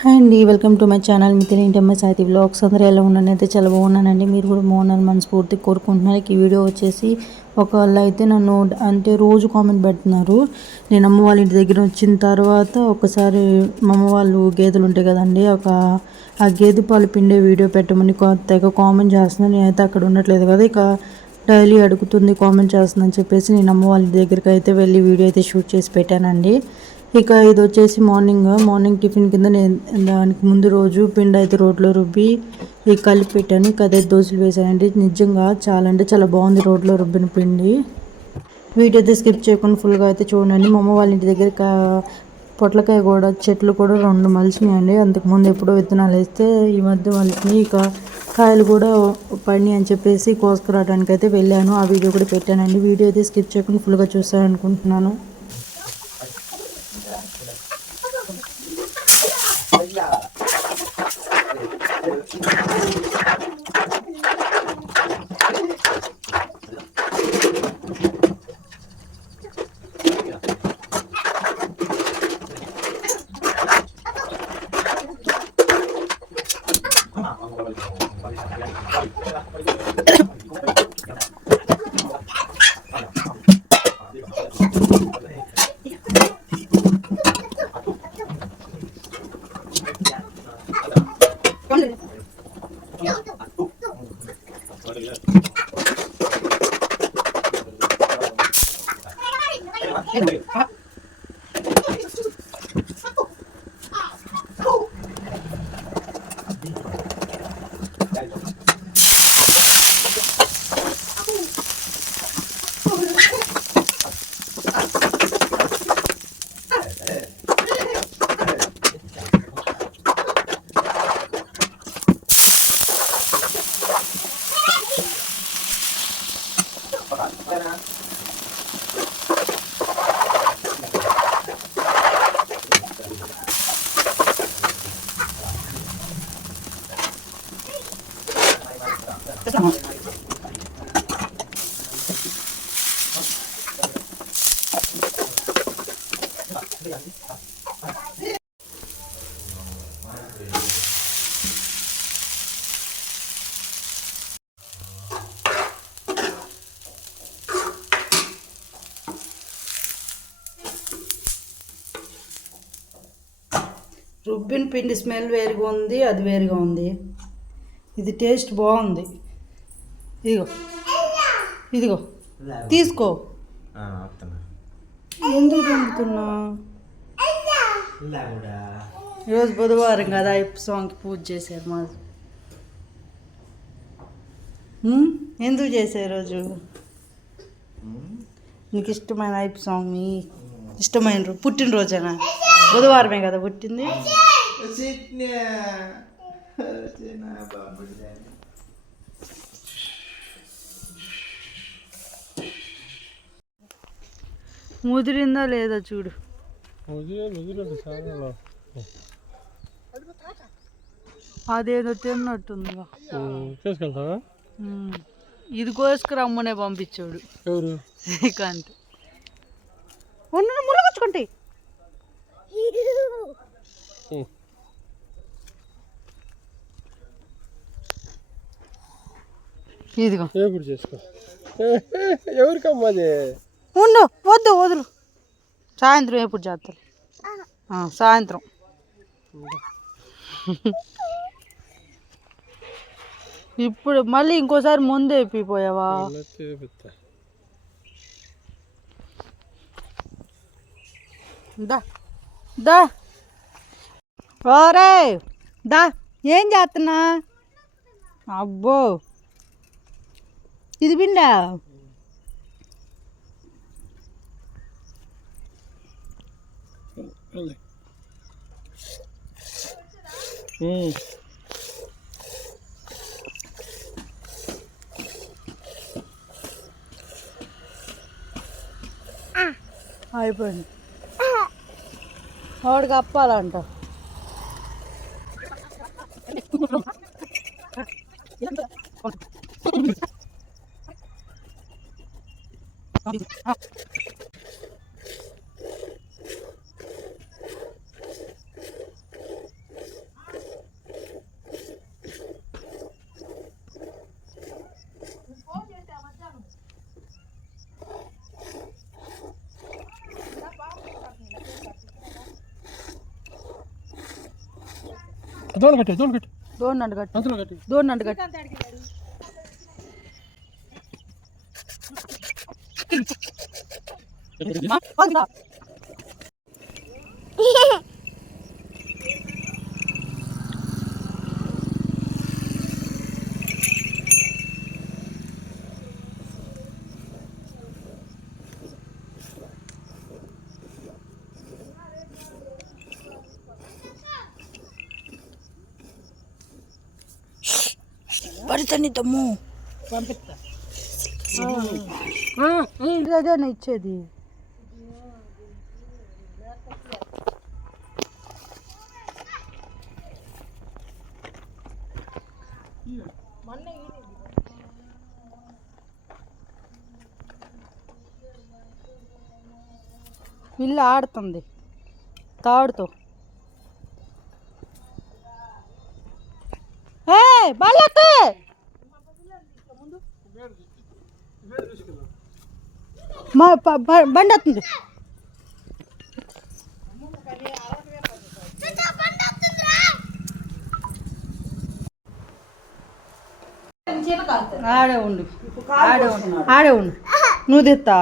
Hi అండి, welcome to my channel Mythili ఇంటమ్మ సాయితి వ్లాగ్స్. అందరూ ఎలా ఉన్నాను? అయితే చాలా బాగున్నానండి. మీరు కూడా బాగున్నాను మనస్ఫూర్తిగా కోరుకుంటున్నారు. ఈ వీడియో వచ్చేసి ఒకళ్ళు అయితే నన్ను అంటే రోజు కామెంట్ పెడుతున్నారు. నేను అమ్మ వాళ్ళ ఇంటి దగ్గర వచ్చిన తర్వాత ఒకసారి మా అమ్మ వాళ్ళు గేదెలు ఉంటాయి కదండి, ఆ గేదె పాలు పిండే వీడియో పెట్టమని తెగ కామెంట్ చేస్తున్నాను. నేనైతే అక్కడ ఉండట్లేదు కదా, ఇక డైలీ అడుగుతుంది, కామెంట్ చేస్తుందని చెప్పేసి నేను అమ్మ వాళ్ళ దగ్గరికి అయితే వెళ్ళి వీడియో అయితే షూట్ చేసి పెట్టానండి. ఇక ఇది వచ్చేసి మార్నింగ్ టిఫిన్ కింద నేను దానికి ముందు రోజు పిండి అయితే రోట్లో రుబ్బి కలిపి పెట్టాను. ఇక అదే దోశలు వేసానండి. నిజంగా చాలా అంటే చాలా బాగుంది రోట్లో రుబ్బిన పిండి. వీడియో అయితే స్కిప్ చేయకుండా ఫుల్గా అయితే చూడండి. మా అమ్మ వాళ్ళ ఇంటి దగ్గర పొట్లకాయ కూడా చెట్లు కూడా 2 మలిచినాయండి. అంతకుముందు ఎప్పుడో విత్తనాలు వేస్తే ఈ మధ్య మలిచినాయి. ఇక కాయలు కూడా పడినాయి అని చెప్పేసి కోసుకురావడానికి అయితే వెళ్ళాను. ఆ వీడియో కూడా పెట్టానండి. వీడియో అయితే స్కిప్ చేయకుండా ఫుల్గా చూస్తారనుకుంటున్నాను. రుబ్బిన పిండి స్మెల్ వేరుగా ఉంది, అది వేరుగా ఉంది. ఇది టేస్ట్ బాగుంది. ఇదిగో తీసుకో. ఎందుకు పంపుతున్నా? ఈరోజు బుధవారం కదా, అయ్యప్ప స్వామికి పూజ చేశారు మా. ఎందుకు చేశారు రోజు? నీకు ఇష్టమైన అయ్యప్ప స్వామి ఇష్టమైన పుట్టినరోజేనా? బుధవారమే కదా పుట్టింది. ముదిరిందా లేదా చూడు. అదేదో తిన్నట్టుందిగా. ఇది కోసుకురమ్మనే పంపించాడు ఎవరు? శ్రీకాంత్. ముళ్ళకొచ్చుకుంటే ఇదిగో ఎప్పుడు చేసుకో. ఎవరికమ్మది? ఉండు, వద్దు, వదులు. సాయంత్రం ఎప్పుడు చేస్తారు? సాయంత్రం. ఇప్పుడు మళ్ళీ ఇంకోసారి ముందు అయిపోయావా? దా దా ఓరే దా. ఏం చేస్తున్నా? అబ్బో, ఇది పిండా? అయిపోయింది. వాడికి అప్పాలంట. దోణ కట్టి దోణ కట్టి దోణ నండు కట్టు అందులో కట్టి దోణ నండు కట్టు పడుతుంది తమ్ము పంపిస్తా అదే ఇచ్చేది పిల్ల ఆడుతుంది తాడుతో బాలకి మా బండి వస్తుంది ఆడే ఉండు ఆడే ఉండు నువ్వు తెస్తా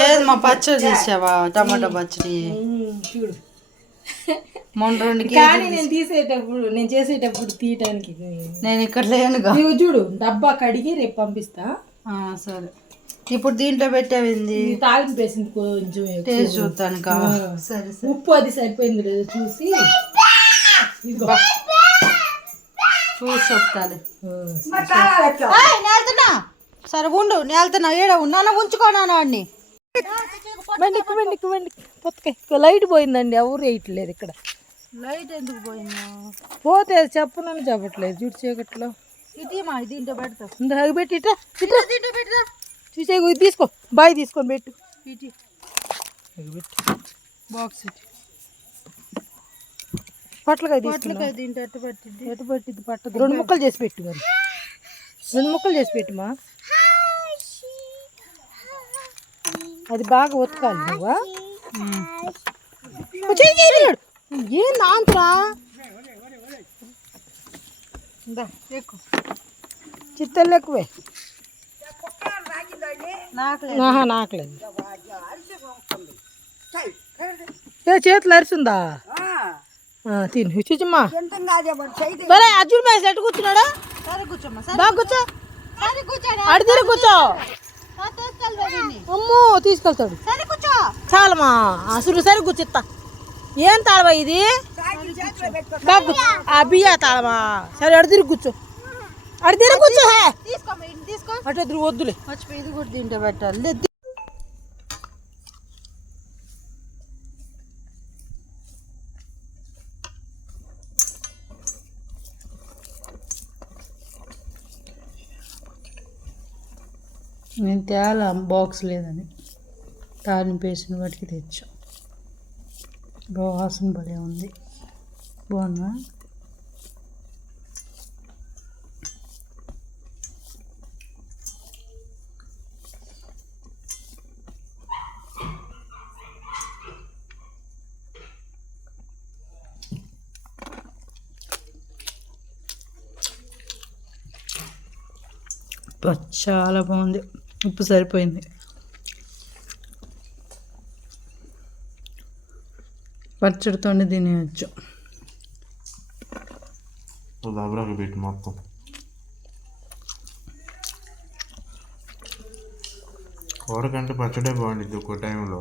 ఏది మా పచ్చడి చేసావా టమాటా పచ్చడి చూడు మొన్న 2 కానీ నేను చేసేటప్పుడు తీయటానికి నేను ఇక్కడ లేనుగా నువ్వు చూడు డబ్బా కడిగి రేపు పంపిస్తా సరే ఇప్పుడు దీంట్లో పెట్టావింది తాలింపు వేసింది కొంచెం టేస్ట్ చూస్తాను కా సరే సరే ఉప్పు అది సరిపోయింది లేదో చూసి చూసి చెప్తాను నేళ్తున్నా సరే ఉండు నేళ్తున్నా ఏడ ఉన్నా ఉంచుకోనా వాడిని పొత్తుకాయ లైట్ పోయిందండి ఎవరు వేయట్లేదు ఇక్కడ లైట్ ఎందుకు పోయిందా పోతే చెప్పనని చెప్పట్లేదు చూడు చీకట్లో ఇది మా దీంట్లో పెడతా ఇందా పెట్టి దీంట్లో పెడతా చూసే తీసుకో బాయ్ తీసుకొని పెట్టు ఇటు బాక్స్ పట్లకాయ పొట్లకాయ దీంట్లో ఎట్టు పట్టింది ఎటు పట్టింది పట్టదు 2 ముక్కలు చేసి పెట్టు మరి 2 ముక్కలు చేసి పెట్టుమా అది బాగా ఉతకాలి నువ్వా ఏం నాంతరా ఎక్కువ చిత్తలు ఎక్కువే నాకలేదు చేతులు అరిసిందా తిను చూచమ్మా సరే అర్జున్ మేసి ఎట్టు కూర్చున్నాడా సరే కూర్చోమ్మా బాగా కూర్చో సరే కూర్చోండి అడిదిరి కూర్చో తీసుకెళ్ళి అమ్మో తీసుకెళ్తాడు సరే కూర్చో చాలమ్మా అసలు సరే కూర్చిత్తా ఏం తాళవా ఇది బాగా కూర్చో ఆ బియ్య తాళమా సరే అడిదిరి కూర్చో అడిదిరి కూర్చో హే తీసుకో అటు ఎదురు వద్దులే మర్చిపోయి ఇది కూడా దీంట్లో పెట్టాలి నేను తేలా బాక్స్ లేదని తాలింపు వేసిన వాటికి తెచ్చా వాసన భలే ఉంది బాగున్నా చాలా బాగుంది ఉప్పు సరిపోయింది పచ్చడితోనే తినేయచ్చు పెట్టి మొత్తం కూర కంటే పచ్చడే బాగుంటుంది ఒక్కో టైంలో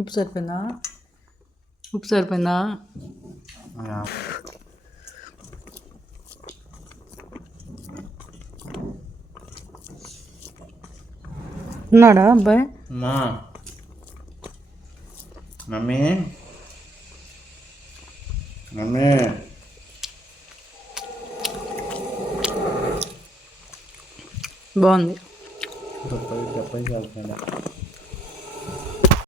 ఉప్పు సరిపోయిందా? ఉప్పు సరిపోయిందా? ఉన్నాడా అబ్బాయి? మమ్మీ మమ్మీ బాగుంది. చెప్పండి